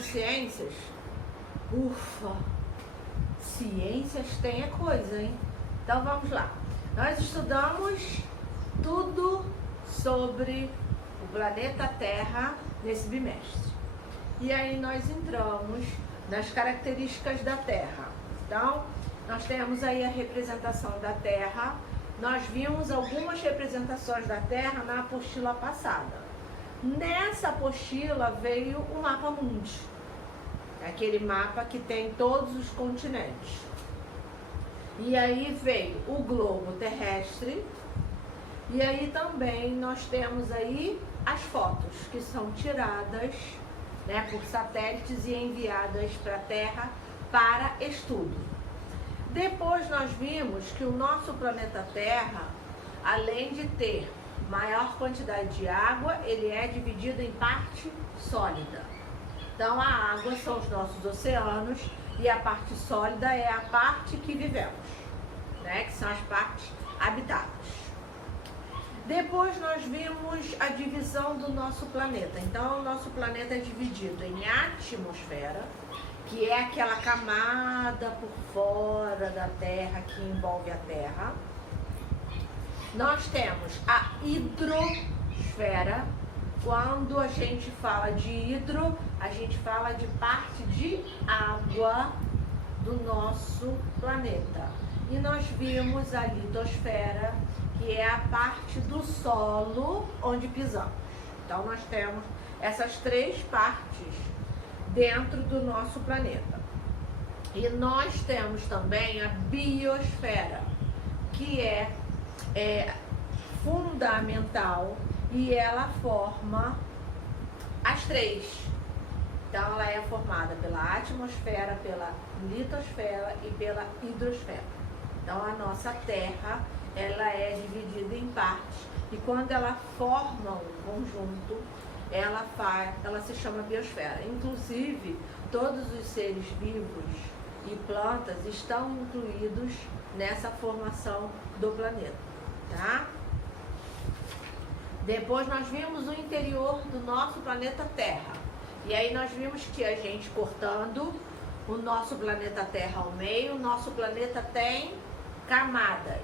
estudamos ciências? Ufa! Ciências tem coisa, hein? Então vamos lá. Nós estudamos tudo sobre o planeta Terra nesse bimestre. E aí nós entramos nas características da Terra. Então, nós temos aí a representação da Terra. Nós vimos algumas representações da Terra na apostila passada. Nessa apostila veio o mapa mundi, aquele mapa que tem todos os continentes. E aí veio o globo terrestre. E aí também nós temos aí as fotos que são tiradas, né, por satélites e enviadas para a Terra para estudo. Depois nós vimos que o nosso planeta Terra, além de ter maior quantidade de água, ele é dividido em parte sólida. Então a água são os nossos oceanos e a parte sólida é a parte que vivemos, né, que são as partes habitadas. Depois nós vimos a divisão do nosso planeta. Então o nosso planeta é dividido em atmosfera, que é aquela camada por fora da Terra que envolve a Terra. Nós temos a hidrosfera. Quando a gente fala de hidro, a gente fala de parte de água do nosso planeta. E nós vimos a litosfera, que é a parte do solo onde pisamos. Então nós temos essas três partes dentro do nosso planeta. E nós temos também a biosfera, que é fundamental e ela forma as três. Então ela é formada pela atmosfera, pela litosfera e pela hidrosfera. Então a nossa Terra, ela é dividida em partes e quando ela forma um conjunto, ela se chama biosfera. Inclusive, todos os seres vivos e plantas estão incluídos nessa formação do planeta, tá? Depois nós vimos o interior do nosso planeta Terra. E aí nós vimos que a gente cortando o nosso planeta Terra ao meio, o nosso planeta tem camadas.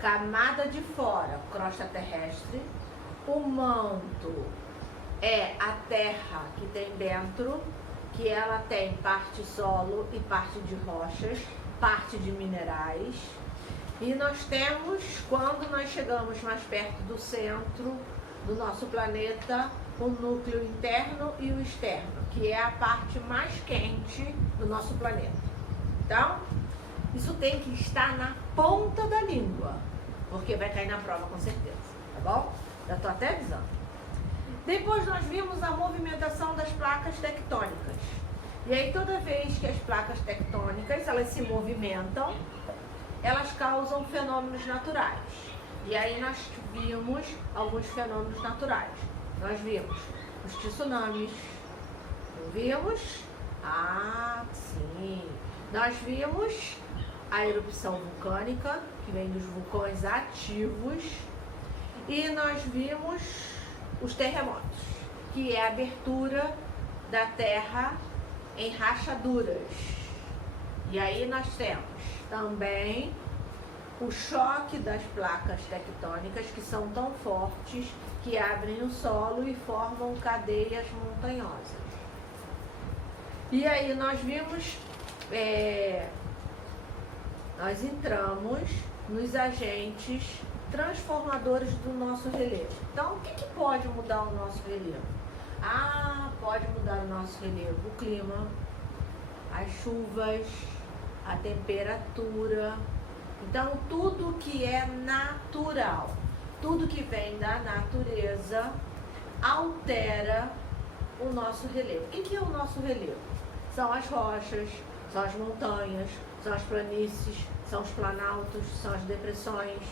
Camada de fora, crosta terrestre. O manto é a terra que tem dentro, que ela tem parte solo e parte de rochas, parte de minerais. E nós temos, quando nós chegamos mais perto do centro do nosso planeta, o núcleo interno e o externo, que é a parte mais quente do nosso planeta. Então, isso tem que estar na ponta da língua, porque vai cair na prova com certeza, tá bom? Já estou até avisando. Depois nós vimos a movimentação das placas tectônicas. E aí toda vez que as placas tectônicas elas se movimentam, elas causam fenômenos naturais. E aí nós vimos alguns fenômenos naturais. Nós vimos os tsunamis. Não vimos? Ah, sim. Nós vimos a erupção vulcânica, que vem dos vulcões ativos. E nós vimos os terremotos, que é a abertura da Terra em rachaduras. E aí nós temos também o choque das placas tectônicas, que são tão fortes que abrem o solo e formam cadeias montanhosas. E aí nós vimos, nós entramos nos agentes transformadores do nosso relevo. Então, o que pode mudar o nosso relevo? Ah, pode mudar o nosso relevo, o clima, as chuvas, a temperatura. Então, tudo que é natural, tudo que vem da natureza, altera o nosso relevo. O que é o nosso relevo? São as rochas, são as montanhas, são as planícies, são os planaltos, são as depressões,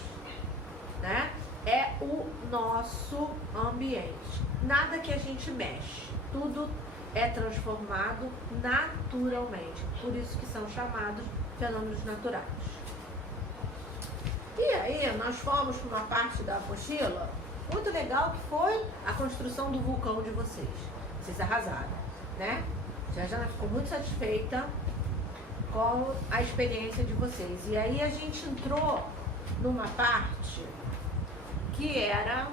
né? É o nosso ambiente. Nada que a gente mexe, tudo é transformado naturalmente. Por isso que são chamados fenômenos naturais. E aí nós fomos para uma parte da apostila muito legal, que foi a construção do vulcão de vocês. Vocês arrasaram, né? A tia Jana ficou muito satisfeita com a experiência de vocês. E aí a gente entrou numa parte que era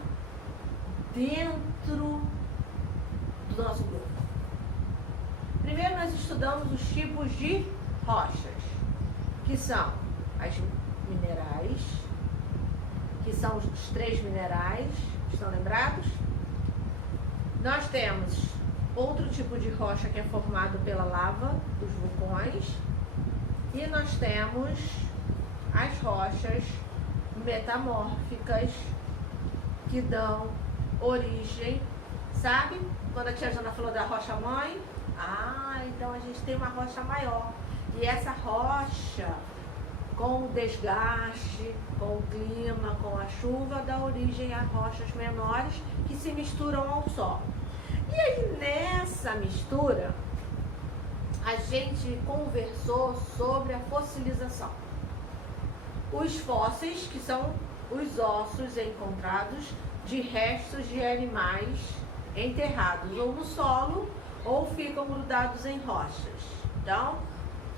dentro do nosso grupo. Primeiro nós estudamos os tipos de rochas, que são as minerais, que são os 3 minerais, estão lembrados? Nós temos outro tipo de rocha que é formado pela lava dos vulcões, e nós temos as rochas metamórficas que dão origem, sabe? Quando a tia Jana falou da rocha mãe, então a gente tem uma rocha maior. E essa rocha, com o desgaste, com o clima, com a chuva, dá origem a rochas menores que se misturam ao solo. E aí nessa mistura, a gente conversou sobre a fossilização. Os fósseis, que são os ossos encontrados de restos de animais enterrados ou no solo ou ficam grudados em rochas. Então,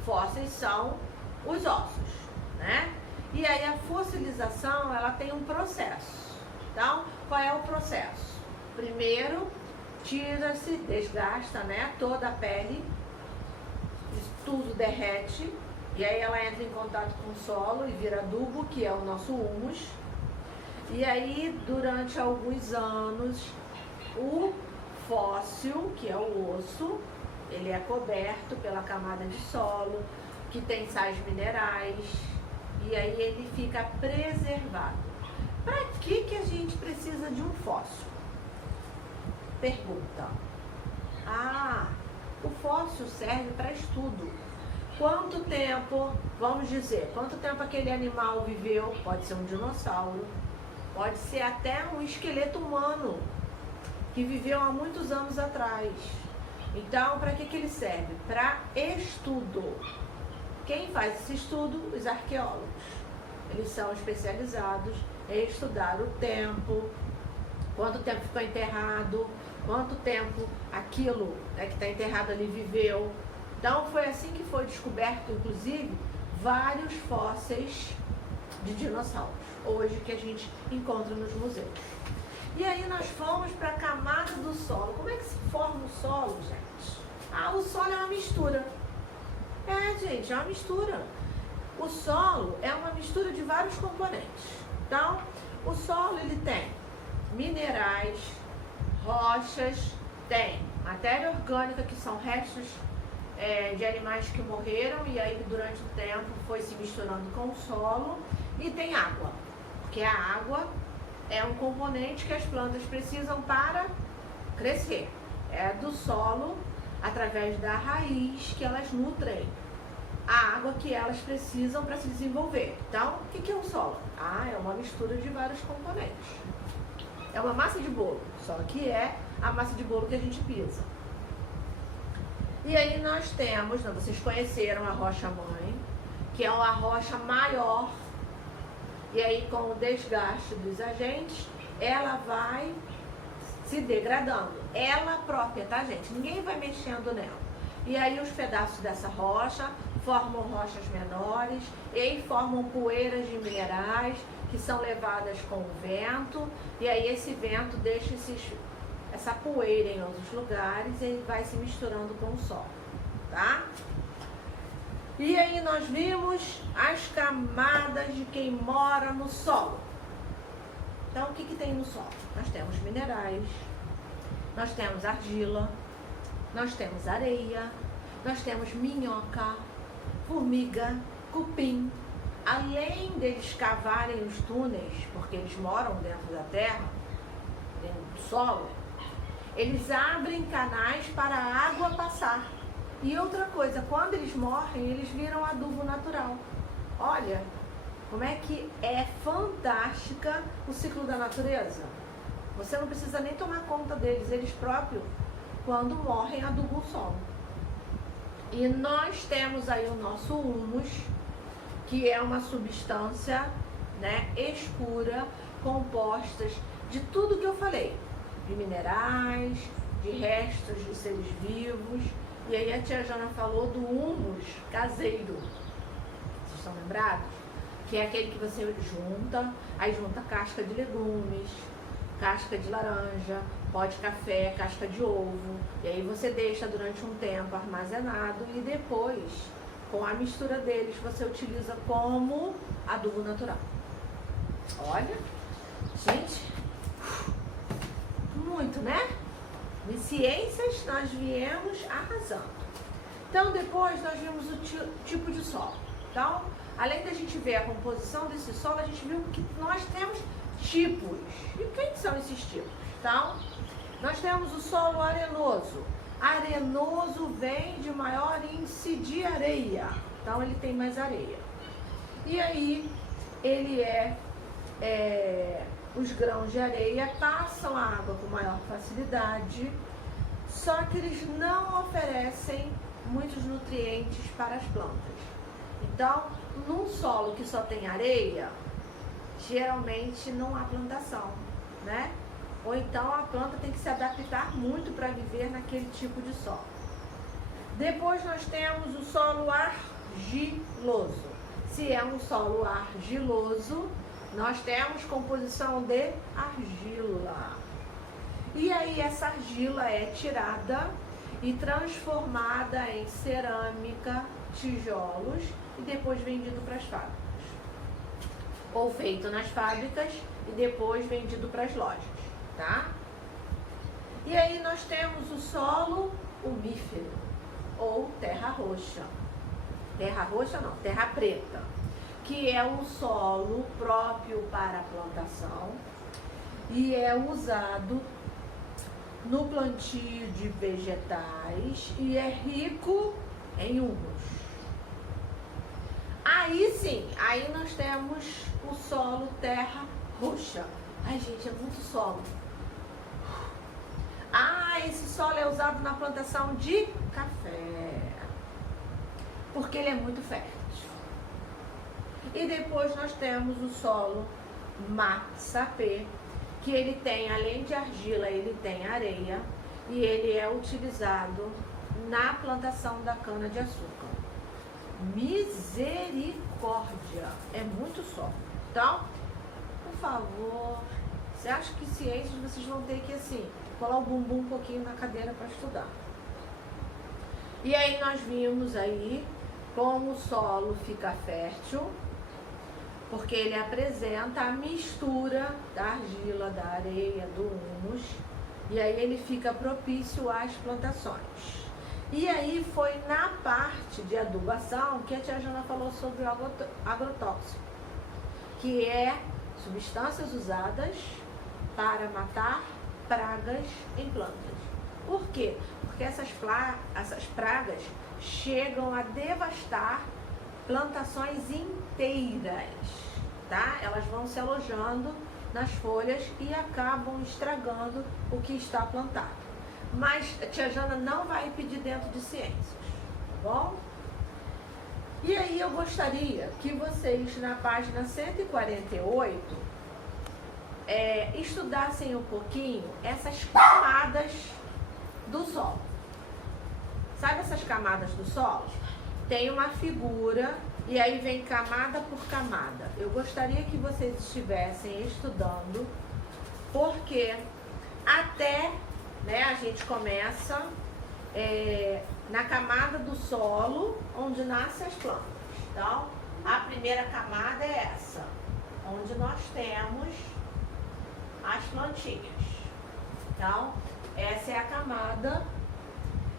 fósseis são os ossos, né? E aí a fossilização, ela tem um processo. Então, qual é o processo? Primeiro, tira-se, desgasta, né, toda a pele, tudo derrete, e aí ela entra em contato com o solo e vira adubo, que é o nosso humus. E aí, durante alguns anos, o fóssil, que é o osso, ele é coberto pela camada de solo, que tem sais minerais, e aí ele fica preservado. Para que a gente precisa de um fóssil? Pergunta. O fóssil serve para estudo. Quanto tempo, vamos dizer, quanto tempo aquele animal viveu? Pode ser um dinossauro, pode ser até um esqueleto humano que viveu há muitos anos atrás. Então, para que ele serve? Para estudo. Quem faz esse estudo? Os arqueólogos. Eles são especializados em estudar o tempo, quanto tempo ficou enterrado, quanto tempo aquilo, né, que está enterrado ali viveu. Então, foi assim que foi descoberto, inclusive, vários fósseis de dinossauros, hoje que a gente encontra nos museus. E aí nós fomos para a camada do solo. Como é que se forma o solo, gente? O solo é uma mistura. Gente, é uma mistura. O solo é uma mistura de vários componentes. Então, o solo, ele tem minerais, rochas, tem matéria orgânica, que são restos de animais que morreram e aí durante o tempo foi se misturando com o solo, e tem água, porque a água é um componente que as plantas precisam para crescer. É do solo, através da raiz, que elas nutrem a água que elas precisam para se desenvolver. Então, o que é o solo? É uma mistura de vários componentes. É uma massa de bolo, só que é a massa de bolo que a gente pisa. E aí nós temos, vocês conheceram a rocha-mãe, que é uma rocha maior, e aí com o desgaste dos agentes, ela vai se degradando. Ela própria, tá, gente? Ninguém vai mexendo nela. E aí os pedaços dessa rocha formam rochas menores, e aí formam poeiras de minerais, que são levadas com o vento, e aí esse vento deixa essa poeira em outros lugares e ele vai se misturando com o solo, tá? E aí nós vimos as camadas de quem mora no solo. Então, o que tem no solo? Nós temos minerais, nós temos argila, nós temos areia, nós temos minhoca, formiga, cupim. Além deles cavarem os túneis, porque eles moram dentro da terra, dentro do solo, eles abrem canais para a água passar. E outra coisa, quando eles morrem, eles viram adubo natural. Olha como é que é fantástica o ciclo da natureza. Você não precisa nem tomar conta deles, eles próprios, quando morrem, adubam o solo. E nós temos aí o nosso humus, que é uma substância, né, escura, compostas de tudo que eu falei, de minerais, de restos de seres vivos, E aí a tia Jana falou do humus caseiro. Vocês estão lembrados? Que é aquele que você junta, aí junta casca de legumes, casca de laranja, pó de café, casca de ovo. E aí você deixa durante um tempo armazenado e depois, com a mistura deles, você utiliza como adubo natural. Olha, gente, muito, né? De ciências nós viemos arrasando. Então depois nós vimos o tipo de solo. Então, além da gente ver a composição desse solo, a gente viu que nós temos tipos. E quem são esses tipos? Então, nós temos o solo arenoso. Arenoso vem de maior índice de areia. Então ele tem mais areia. E aí ele os grãos de areia passam a água com maior facilidade, só que eles não oferecem muitos nutrientes para as plantas. Então, num solo que só tem areia, geralmente não há plantação, né? Ou então a planta tem que se adaptar muito para viver naquele tipo de solo. Depois nós temos o solo argiloso. Se é um solo argiloso, nós temos composição de argila. E aí essa argila é tirada e transformada em cerâmica, tijolos e depois vendido para as fábricas. Ou feito nas fábricas e depois vendido para as lojas, tá? E aí nós temos o solo umífero ou terra roxa. Terra roxa não, terra preta, que é um solo próprio para a plantação e é usado no plantio de vegetais e é rico em humus. Aí sim, aí nós temos o solo terra roxa. Ai gente, é muito solo. Esse solo é usado na plantação de café, porque ele é muito fértil. E depois nós temos o solo massapê, que ele tem, além de argila, ele tem areia e ele é utilizado na plantação da cana-de-açúcar. Misericórdia! É muito solo. Então, por favor, você acha que ciências vocês vão ter que, assim, colar o bumbum um pouquinho na cadeira para estudar. E aí nós vimos aí como o solo fica fértil, porque ele apresenta a mistura da argila, da areia, do humus, e aí ele fica propício às plantações. E aí foi na parte de adubação que a tia Jana falou sobre o agrotóxico, que é substâncias usadas para matar pragas em plantas. Por quê? Porque essas pragas chegam a devastar plantações inteiras, tá? Elas vão se alojando nas folhas e acabam estragando o que está plantado. Mas a tia Jana não vai pedir dentro de ciências, tá bom? E aí eu gostaria que vocês, na página 148, estudassem um pouquinho essas camadas do solo. Sabe essas camadas do solo? Tem uma figura e aí vem camada por camada. Eu gostaria que vocês estivessem estudando, porque até, né, a gente começa na camada do solo, onde nascem as plantas. Então, a primeira camada é essa, onde nós temos as plantinhas. Então, essa é a camada.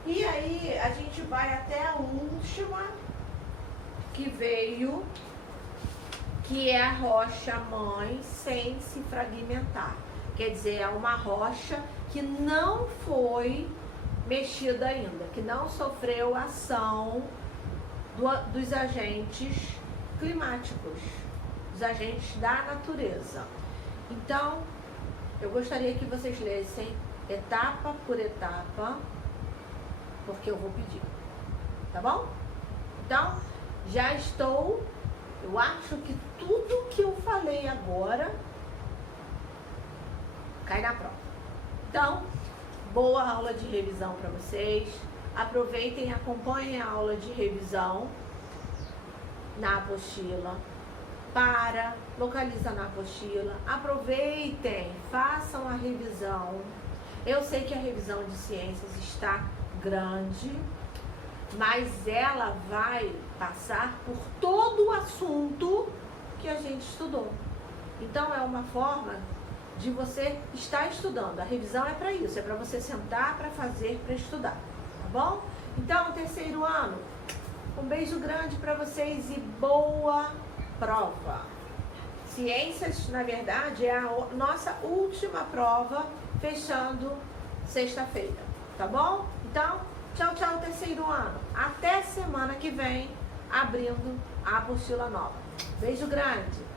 E aí a gente vai até a última que veio, que é a rocha mãe sem se fragmentar. Quer dizer, é uma rocha que não foi mexida ainda, que não sofreu ação dos agentes climáticos, dos agentes da natureza. Então, eu gostaria que vocês lessem etapa por etapa, porque eu vou pedir, tá bom? Então, eu acho que tudo que eu falei agora cai na prova. Então, boa aula de revisão para vocês. aproveitem e acompanhem a aula de revisão na apostila. Localiza na apostila, aproveitem, façam a revisão. Eu sei que a revisão de ciências está grande, mas ela vai passar por todo o assunto que a gente estudou. Então é uma forma de você estar estudando. A revisão é para isso, é para você sentar, para fazer, para estudar, tá bom? Então, terceiro ano, um beijo grande para vocês e boa prova. Ciências, na verdade, é a nossa última prova, fechando sexta-feira, tá bom? Então, tchau, tchau, terceiro ano. Até semana que vem, abrindo a apostila nova. Beijo grande!